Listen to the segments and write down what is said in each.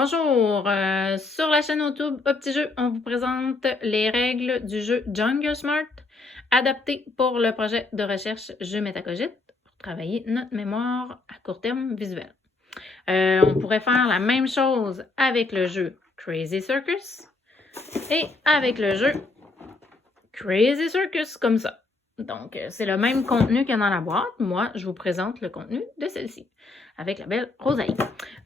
Bonjour, sur la chaîne YouTube Au Petit Jeu, on vous présente les règles du jeu Jungle Smart, adapté pour le projet de recherche Jeu Métacogite, pour travailler notre mémoire à court terme visuel. On pourrait faire la même chose avec le jeu Crazy Circus et avec le jeu Crazy Circus, comme ça. Donc, c'est le même contenu qu'il y a dans la boîte. Moi, je vous présente le contenu de celle-ci, avec la belle Rosalie.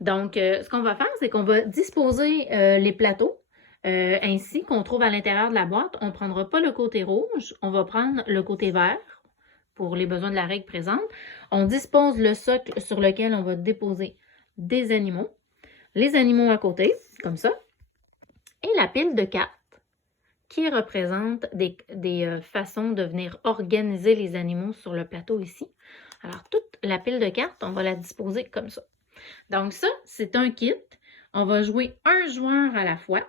Donc, ce qu'on va faire, c'est qu'on va disposer les plateaux ainsi qu'on trouve à l'intérieur de la boîte. On ne prendra pas le côté rouge, on va prendre le côté vert pour les besoins de la règle présente. On dispose le socle sur lequel on va déposer des animaux, les animaux à côté, comme ça, et la pile de cartes qui représente des façons de venir organiser les animaux sur le plateau ici. Alors, toute la pile de cartes, on va la disposer comme ça. Donc ça, c'est un kit. On va jouer un joueur à la fois,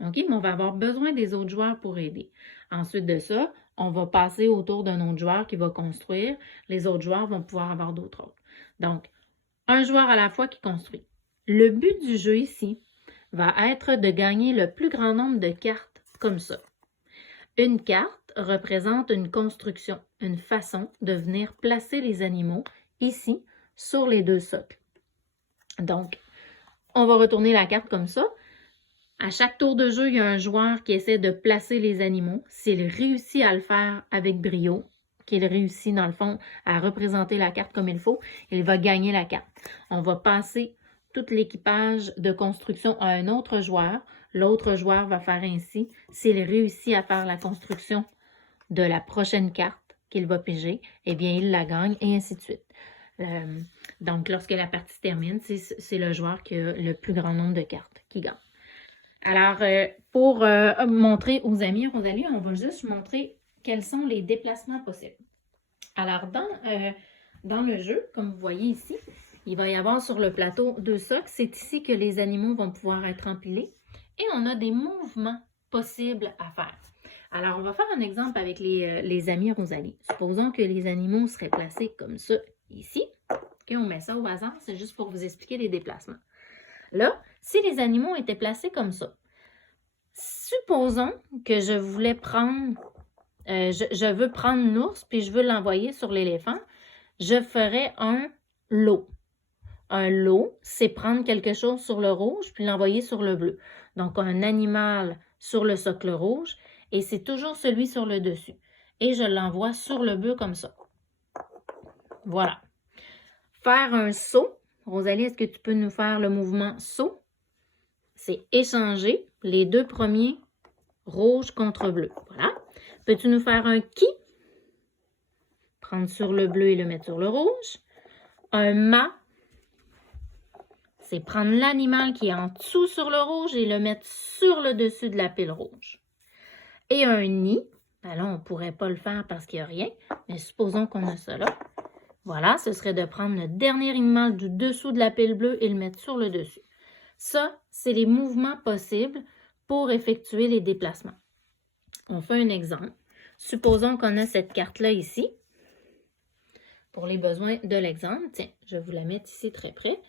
OK? Mais on va avoir besoin des autres joueurs pour aider. Ensuite de ça, on va passer autour d'un autre joueur qui va construire. Les autres joueurs vont pouvoir avoir d'autres rôles. Donc, un joueur à la fois qui construit. Le but du jeu ici va être de gagner le plus grand nombre de cartes comme ça. Une carte représente une construction, une façon de venir placer les animaux ici sur les deux socles. Donc, on va retourner la carte comme ça. À chaque tour de jeu, il y a un joueur qui essaie de placer les animaux. S'il réussit à le faire avec brio, qu'il réussit dans le fond à représenter la carte comme il faut, il va gagner la carte. On va passer tout l'équipage de construction à un autre joueur. L'autre joueur va faire ainsi. S'il réussit à faire la construction de la prochaine carte qu'il va piger, eh bien, il la gagne et ainsi de suite. Donc, lorsque la partie se termine, c'est le joueur qui a le plus grand nombre de cartes qui gagne. Alors, pour montrer aux amis, Rosalie, on va juste montrer quels sont les déplacements possibles. Alors, dans le jeu, comme vous voyez ici, il va y avoir sur le plateau deux socles. C'est ici que les animaux vont pouvoir être empilés. Et on a des mouvements possibles à faire. Alors, on va faire un exemple avec les amis Rosalie. Supposons que les animaux seraient placés comme ça ici. OK, on met ça au hasard, c'est juste pour vous expliquer les déplacements. Là, si les animaux étaient placés comme ça, supposons que je voulais prendre, je veux prendre l'ours puis je veux l'envoyer sur l'éléphant, je ferais un lot. Un lot, c'est prendre quelque chose sur le rouge puis l'envoyer sur le bleu. Donc, un animal sur le socle rouge et c'est toujours celui sur le dessus. Et je l'envoie sur le bleu comme ça. Voilà. Faire un saut. Rosalie, est-ce que tu peux nous faire le mouvement saut? C'est échanger les deux premiers rouge contre bleu. Voilà. Peux-tu nous faire un qui? Prendre sur le bleu et le mettre sur le rouge. Un mât. C'est prendre l'animal qui est en dessous sur le rouge et le mettre sur le dessus de la pile rouge. Et un nid. Ben là, on ne pourrait pas le faire parce qu'il n'y a rien. Mais supposons qu'on a ça là. Voilà, ce serait de prendre le dernier animal du dessous de la pile bleue et le mettre sur le dessus. Ça, c'est les mouvements possibles pour effectuer les déplacements. On fait un exemple. Supposons qu'on a cette carte-là ici. Pour les besoins de l'exemple, tiens, je vais vous la mettre ici très près.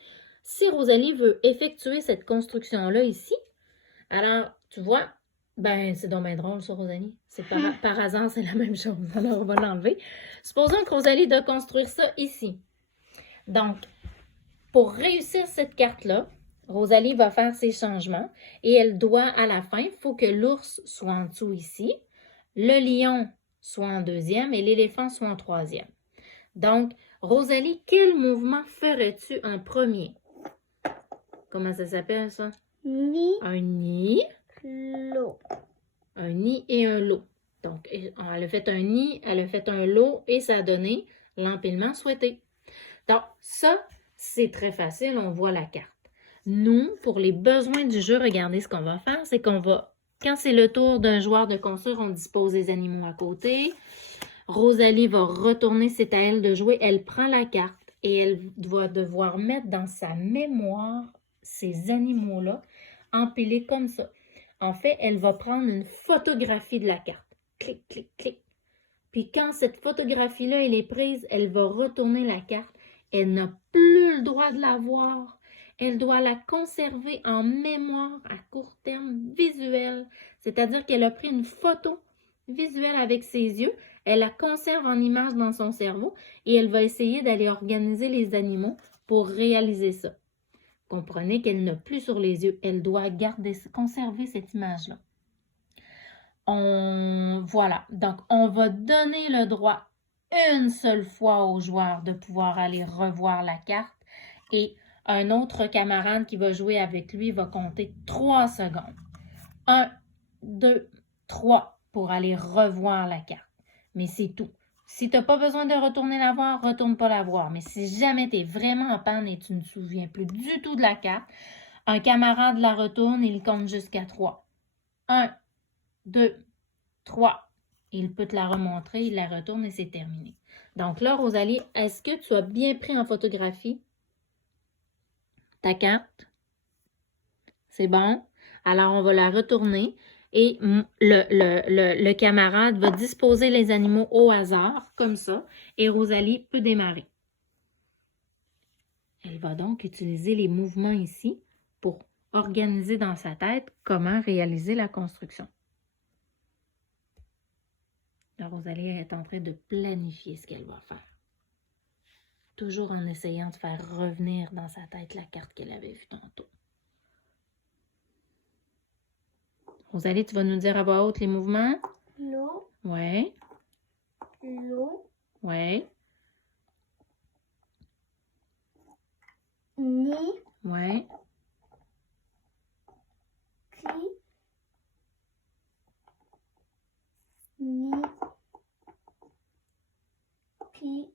Si Rosalie veut effectuer cette construction-là ici, alors, tu vois, ben, c'est donc bien drôle ça, Rosalie. C'est par hasard, c'est la même chose. Alors, on va l'enlever. Supposons que Rosalie doit construire ça ici. Donc, pour réussir cette carte-là, Rosalie va faire ses changements et elle doit, à la fin, il faut que l'ours soit en dessous ici, le lion soit en deuxième et l'éléphant soit en troisième. Donc, Rosalie, quel mouvement ferais-tu en premier? Comment ça s'appelle ça? Nid. Un nid. Lot. Un nid et un lot. Donc, elle a fait un nid, elle a fait un lot et ça a donné l'empilement souhaité. Donc, ça, c'est très facile, on voit la carte. Nous, pour les besoins du jeu, regardez ce qu'on va faire, c'est qu'on va, quand c'est le tour d'un joueur de construire, on dispose les animaux à côté. Rosalie va retourner, c'est à elle de jouer. Elle prend la carte et elle va devoir mettre dans sa mémoire ces animaux-là empilés comme ça. En fait, elle va prendre une photographie de la carte. Clic, clic, clic. Puis quand cette photographie-là, elle est prise, elle va retourner la carte. Elle n'a plus le droit de la voir. elle doit la conserver en mémoire à court terme visuel. C'est-à-dire qu'elle a pris une photo visuelle avec ses yeux, elle la conserve en image dans son cerveau et elle va essayer d'aller organiser les animaux pour réaliser ça. Comprenez qu'elle n'a plus sur les yeux, elle doit conserver cette image-là. Voilà, donc on va donner le droit une seule fois au joueur de pouvoir aller revoir la carte et un autre camarade qui va jouer avec lui va compter 3 secondes. 1, 2, 3 pour aller revoir la carte. Mais c'est tout. Si tu n'as pas besoin de retourner la voir, retourne pas la voir. Mais si jamais tu es vraiment en panne et tu ne te souviens plus du tout de la carte, un camarade la retourne et il compte jusqu'à 3. 1, 2, 3. Il peut te la remontrer, il la retourne et c'est terminé. Donc là, Rosalie, est-ce que tu as bien pris en photographie ta carte? C'est bon? Alors, on va la retourner et le camarade va disposer les animaux au hasard, comme ça, et Rosalie peut démarrer. Elle va donc utiliser les mouvements ici pour organiser dans sa tête comment réaliser la construction. La Rosalie est en train de planifier ce qu'elle va faire. Toujours en essayant de faire revenir dans sa tête la carte qu'elle avait vue tantôt. Rosalie, tu vas nous dire à voix haute les mouvements? L'eau. Oui. L'eau. Oui. Nez. Oui. Cri. Nez. Cri.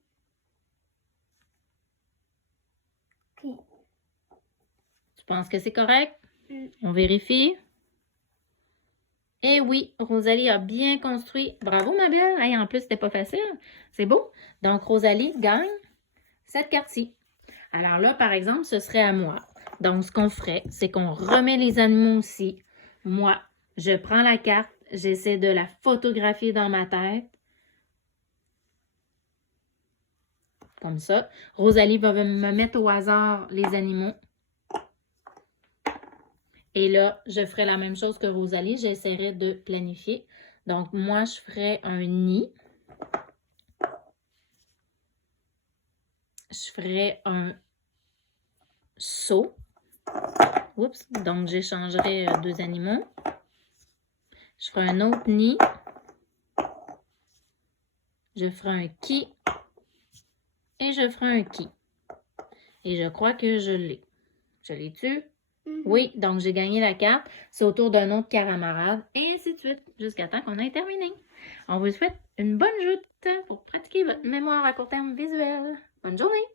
Cri. Tu penses que c'est correct? On vérifie. Eh oui, Rosalie a bien construit. Bravo, ma belle. Hey, en plus, c'était pas facile. C'est beau. Donc, Rosalie gagne cette carte-ci. Alors là, par exemple, ce serait à moi. Donc, ce qu'on ferait, c'est qu'on remet les animaux aussi. Moi, je prends la carte, j'essaie de la photographier dans ma tête. Comme ça. Rosalie va me mettre au hasard les animaux. Et là, je ferai la même chose que Rosalie. J'essaierai de planifier. Donc, moi, je ferai un nid. Je ferai un seau. Oups. Donc, j'échangerai 2 animaux. Je ferai un autre nid. Je ferai un qui. Et je ferai un qui. Et je crois que je l'ai. Je l'ai-tu? Oui, donc j'ai gagné la carte. C'est au tour d'un autre camarade. Et ainsi de suite, jusqu'à temps qu'on ait terminé. On vous souhaite une bonne joute pour pratiquer votre mémoire à court terme visuel. Bonne journée!